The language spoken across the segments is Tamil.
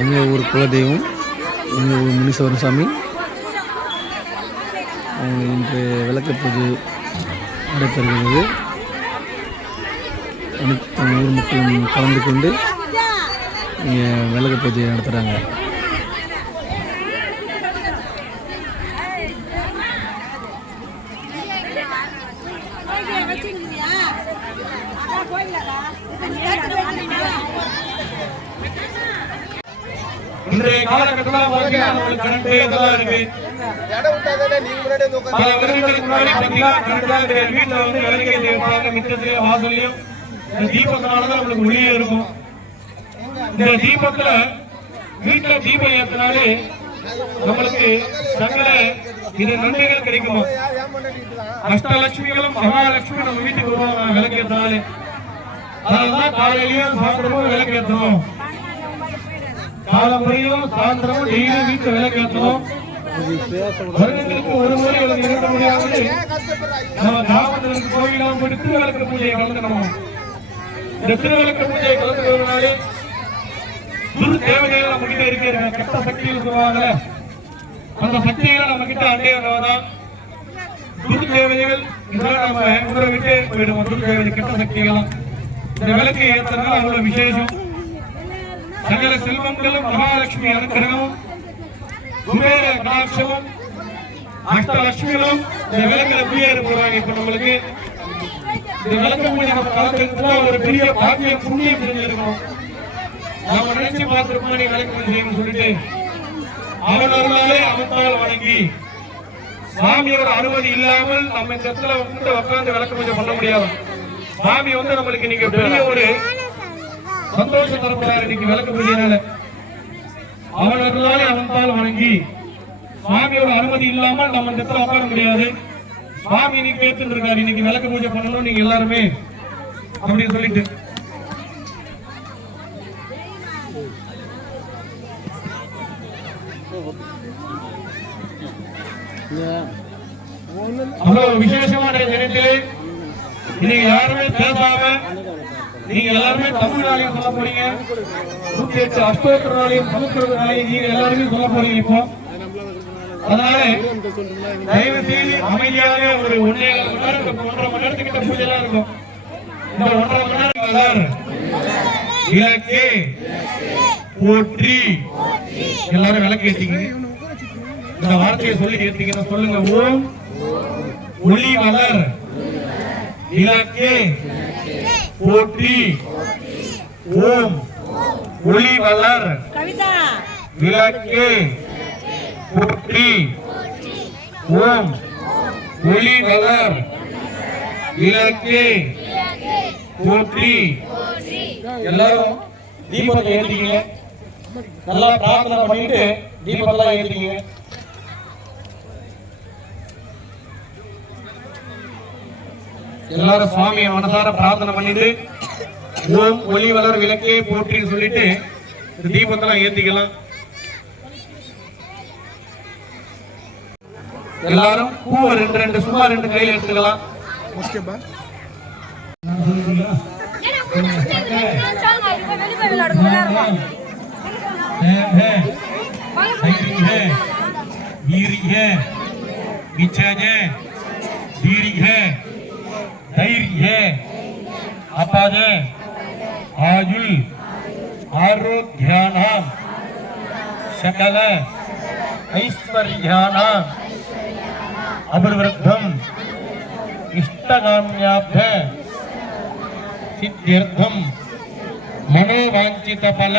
எங்கள் ஊர் குலதெய்வம் எங்கள் ஊர் முனீஸ்வரன் சாமி அவங்க இன்று விளக்கு பூஜை நடைபெறுகிறது. அனைத்து ஊர் மக்களும் கலந்து கொண்டு இங்கே விளக்கு பூஜையை நடத்துகிறாங்க இன்றைய காலகட்டத்தில் கரண்ட் இதெல்லாம் இருக்கு. வந்து பல வருடங்களுக்கு முன்னாடி கரண்ட் வீட்டில் வந்து விளக்கேற்றி வைப்பாங்க வாசல்லையும் இந்த தீபத்தினாலதான் நம்மளுக்கு ஒளியே இருக்கும். இந்த தீபத்துல வீட்டுல தீபம் ஏத்தினாலே நம்மளுக்கு சகல இது நன்மைகள் கிடைக்குமா? அஷ்டலட்சுமிகளும் மகாலட்சுமி நம்ம வீட்டுக்கு வருவாங்க விளக்கேற்றினாலே அதனாலதான் காலையிலயும் சாப்பிடும்போது விளக்கேற்றணும் காலமுறையும் சாயந்தரமும் டெய்லியும் வீட்டுல விளக்கேற்றணும் வருடங்களுக்கு ஒரு முறை அல்லது இரண்டு முறையாவது நம்ம கிராமத்தில் இருக்க கோயிலாம் போயிட்டு திருவிளக்கு பூஜையை கலந்துக்கணும் இந்த திருவிளக்கு பூஜையை கலந்துக்கிறதுனாலே துரு தேவதைகள் நம்ம கிட்ட இருக்கிற கெட்ட சக்திகள் சொல்லுவாங்கல்ல. அந்த சக்திகளை நம்ம கிட்ட அண்டையதான் துரு தேவதைகள். இதெல்லாம் நம்ம ஊரை விட்டு போயிடுவோம். துரு தேவதை கெட்ட சக்திகள் இந்த விளக்கு ஏற்றனால அவ்வளவு விசேஷம். சகல செல்வங்களும் மகாலட்சுமி அனுக்கிரகமும் குபேர கடாட்சமும் அஷ்டலட்சுமிகளும் இந்த விளக்குல குடியேற போறாங்க. இப்ப நம்மளுக்கு இந்த விளக்கு பூஜை நம்ம கலந்துருந்தா ஒரு பெரிய பாக்கியம் புண்ணியம் செஞ்சிருக்கோம் நாம நினைச்சு பார்த்திருப்போம் நீ விளக்கு செய்யணும் சொல்லிட்டு. அவன் அருளாலே அவனால் வணங்கி சாமியோட அனுமதி இல்லாமல் நம்ம இந்த இடத்துல வந்து உட்கார்ந்து விளக்கு பூஜை பண்ண முடியாது. சாமி வந்து நம்மளுக்கு நீங்க பெரிய ஒரு சந்தோஷம் தரப்படுறாரு இன்னைக்கு விளக்கு பூஜையினால. அவன் அருளாலே அவன்பால் வணங்கி சாமியோட அனுமதி இல்லாமல் நம்ம இந்த இடத்துல உட்கார முடியாது. சுவாமி இன்னைக்கு ஏத்துட்டு இருக்காரு. இன்னைக்கு விளக்கு பூஜை பண்ணணும். நீங்க எல்லாருமே அப்படின்னு சொல்லிட்டு. அவ்வளவு விசேஷமான தினத்திலே நீங்க யாருமே பேசாம நீங்க எல்லாருமே தமிழ்நாளையும் சொல்ல போறீங்க. நூத்தி எட்டு அஷ்டோத்தரனாலையும் சமுத்திரனாலையும் நீங்க எல்லாருமே சொல்ல போறீங்க இப்போ. அதனால தயவு செய்து அமைதியாக ஒரு ஒன்றே மணி நேரம் ஒன்றரை மணி நேரத்துக்கிட்ட பூஜை எல்லாம் இருக்கும். இந்த ஒன்றரை மணி நேரம் சார் இலக்கு போற்றி. எல்லாரும் விளக்கு ஏற்றிங்க இந்த வார்த்தையை சொல்லி ஏத்தீங்கன்னா சொல்லுங்க. ஓம் ஒளி மலர். இலக்கு போற்றி. ஓம் ஒளி மலர். விளக்கு போற்றி. ஓம் ஒளி மலர் விளக்கு போற்றி. எல்லாரும் தீபத்தை ஏற்றிக்கீங்க நல்லா பிரார்த்தனை பண்ணிட்டு தீபத்தெல்லாம் ஏற்றிக்கீங்க எல்லாரும் சுவாமியை மனசார பிரார்த்தனை பண்ணிட்டு ஓம் ஒளி வளர் விளக்கே போற்றின்னு சொல்லிட்டு தீபத்தெல்லாம் ஏற்றிக்கலாம் எல்லாரும் பூவை ரெண்டு ரெண்டு சும்மா ரெண்டு கையில எடுத்துக்கலாம் है है धैर्य है वीर है निश्चय है धीर है धैर्य है अपाज आयुल आरोग्यानाम सकल ऐश्वर्यानाम अभिवृद्धम इष्टकाम्याभ्य सिद्ध्यर्थम मनोवांचित फल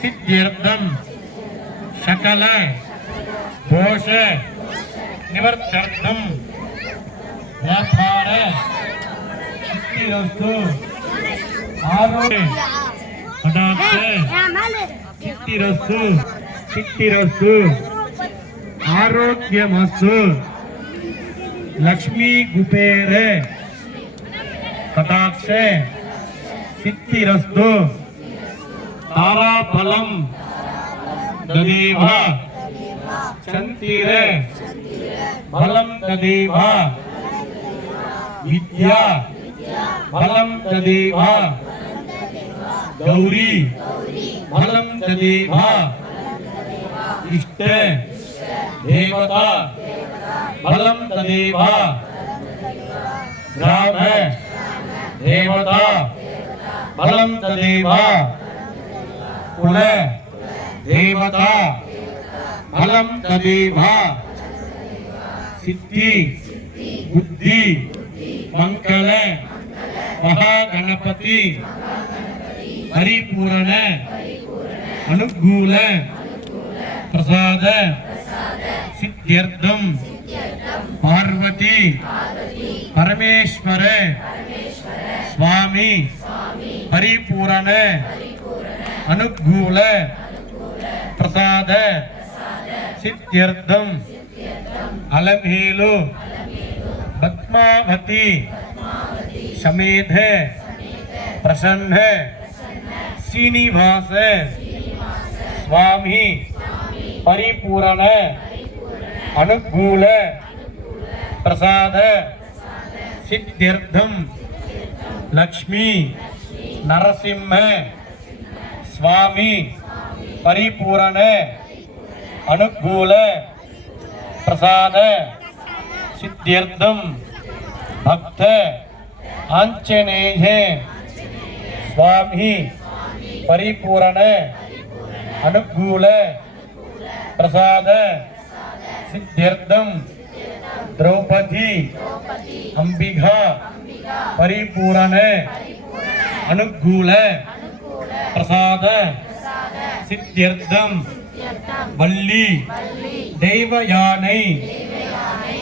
सिद्ध्यर्थम सकल दोष निवर्त्यर्थम व्यापार सिद्धिरस्तु आरोग्य पदार्थ सिद्धिरस्तु सिद्धिरस्तु आरोग्य मस्तु लक्ष्मी गुपेरे कटाक्ष। सिद्धि रस्तु तारा फलम ददीवा। चंतीरे फलम ददीवा। विद्या। फलम ददीवा। गौरी। फलम ददीवा। इष्टे। देवता, बलम तदेवा राम। है देवता बलम तदेवा कुल। देवता बलम तदेवा सिद्धि। बुद्धि। मंगल महागणपति। परिपूर्ण। अनुकूल। प्रसाद। है सिद्ध्यर्थम पार्वती, परमेश्वर, स्वामी, परिपूर्ण, अनुकूल, प्रसाद सिद्ध्यर्थम अलमेलु, पद्मावती, समेध, प्रसन्न, श्रीनिवास, स्वामी, परिपूर्ण அனுகூல பிரசாத சித்தியர்த்தம் லக்ஷ்மி நரசிம்ம சுவாமி பரிபூரண அனுகூல பிரசாத சித்தியர்த்தம் பக்த ஆஞ்சநேய சுவாமி பரிபூரண அனுகூல பிரசாத सिद्ध्यर्थम द्रौपदी अंबिका परिपूर्ण अनुकूल प्रसाद सिद्ध्यर्थम वल्ली देवयानै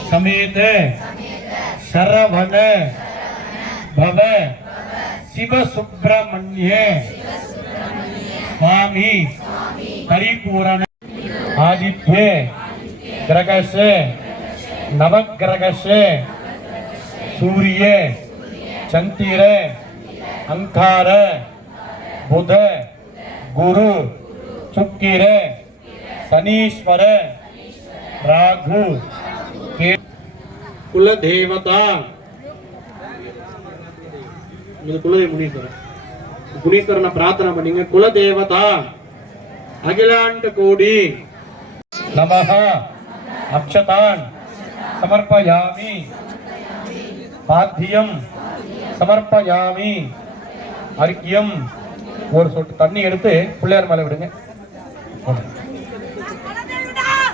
समेत शरवण भव शिव सुब्रमण्य स्वामी परिपूर्ण आदित्य கிரகஷே நவகிரகஷே சூரியே சந்திர அங்கார புத குரு சுக்கிர சனீஸ்வர ராகு குலதேவதா குலதெய்வ முனீஸ்வரர் ಮುನೀಶ್ವರನ ಪ್ರಾರ್ಥನೆ ಮಾಡಿಂಗ ಕುಲದೇವತಾ ಅಗಿಲಾಂಟ ಕೋಡಿ ನಮಃ அக்ஷதான் சமர்ப்பயாமி. பாத்தியம். சமர்ப்பயாமி. அர்க்கியம். ஒரு சொட்டு தண்ணி எடுத்து பிள்ளையார் மேலே விடுங்க.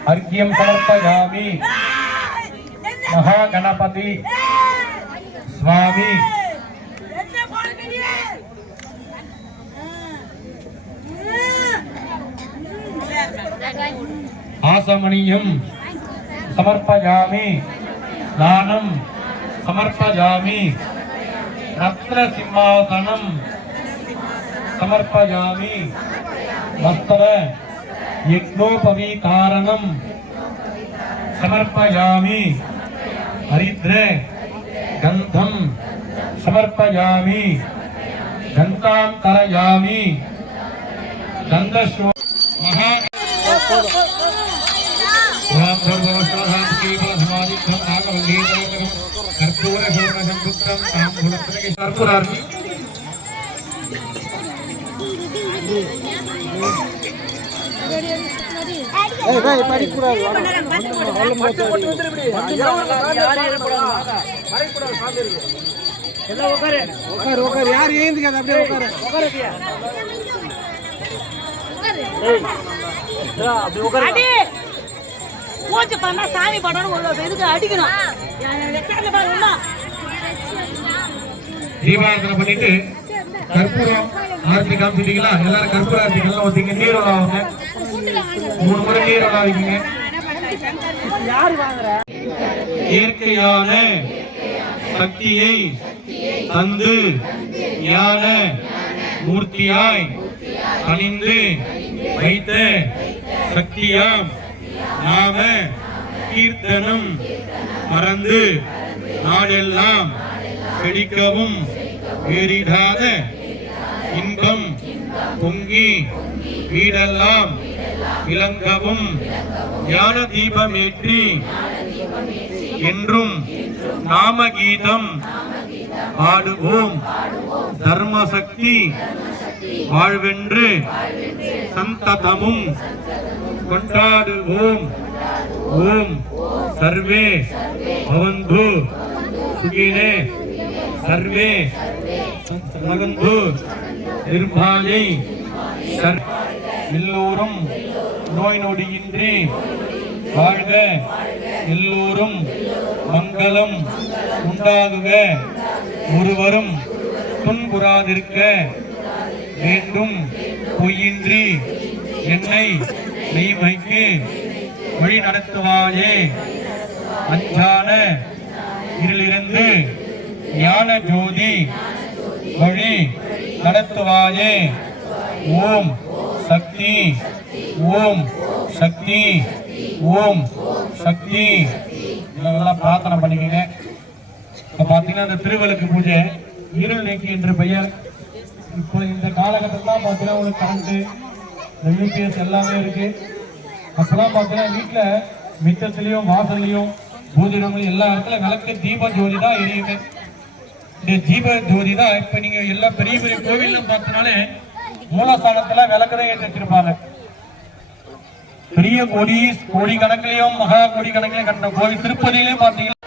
அர்க்கியம் சமர்ப்பயாமி. மகா கணபதி. சுவாமி. ஆசமணியம். समर्पयामि। दानं समर्पयामि। रत्नसिंहासनं समर्पयामि। हरिद्र गन्धं समर्पयामि। महा கற்பூரார்த்தி யார் ஏந்து కదా அப்படியே உட்காரு பூஜை பண்ணா சாமி படம்னு உள்ள எதுக்கு அடிக்கணும். தீபாராதனை பண்ணிட்டு கற்பூரம் ஆரத்தி காமிச்சிட்டீங்களா? எல்லாரும் கற்பூர ஆரத்திகள்லாம் ஒத்திங்க நீர் விளாவுங்க மூணு முறை நீர் விளாவிக்குங்க இயற்கையான சக்தியை தந்து ஞான மூர்த்தியாய் பணிந்து வைத்த சக்தியாம். நாம கீர்த்தனம் மறந்து நாடெல்லாம் செழிக்கவும் ஏறிடாத இன்பம் பொங்கி வீடெல்லாம் விளங்கவும் ஞான தீபமேற்றி என்றும் நாமகீதம் பாடுவோம். தர்மசக்தி வாழ்வென்று சந்ததமும் கொண்டாடுவோம். ஓம். சர்வே பவந்து. சுகினே. சர்வே மகந்து. நிர்மாலை சர் எல்லோரும் நோய் நொடியின்றி வாழ்க. எல்லோரும் மங்களம் உண்டாகுக. ஒருவரும் துன்புறாதிருக்க வேண்டும். பொய்யின்றி என்னை மெய்மைக்கு வழி நடத்துவாயே. அஞ்சான இருளிருந்து ஞான ஜோதி வழி நடத்துவாயே. ஓம் சக்தி ஓம் சக்தி ஓம் சக்தி. இதெல்லாம் பிரார்த்தனை பண்ணிக்கங்க. இப்போ பார்த்தீங்கன்னா இந்த திருவிளக்கு பூஜை இருள் நீக்கி என்று பெயர். இப்போ இந்த காலகட்டத்தில் பார்த்தீங்கன்னா உங்களுக்கு கரண்ட்டு யூபிஎஸ் எல்லாமே இருக்குது அப்போலாம் பார்த்தீங்கன்னா வீட்டில் மித்தத்துலேயும் வாசல்லையும் பூஜைடமும் எல்லா இடத்துல விளக்கு தீப ஜோதி தான் எரியுமே இந்த தீப ஜோதி தான் இப்போ நீங்கள் எல்லா பெரிய பெரிய கோவிலும் பார்த்தனாலே மூலஸ்தானத்தில் விளக்கு தான் ஏற்றி வச்சிருப்பாங்க. பெரிய கோடி கோடி கணக்கிலையும் மகா கோடி கணக்கிலையும் கண்ட கோவில் திருப்பதியிலையும் பார்த்தீங்கன்னா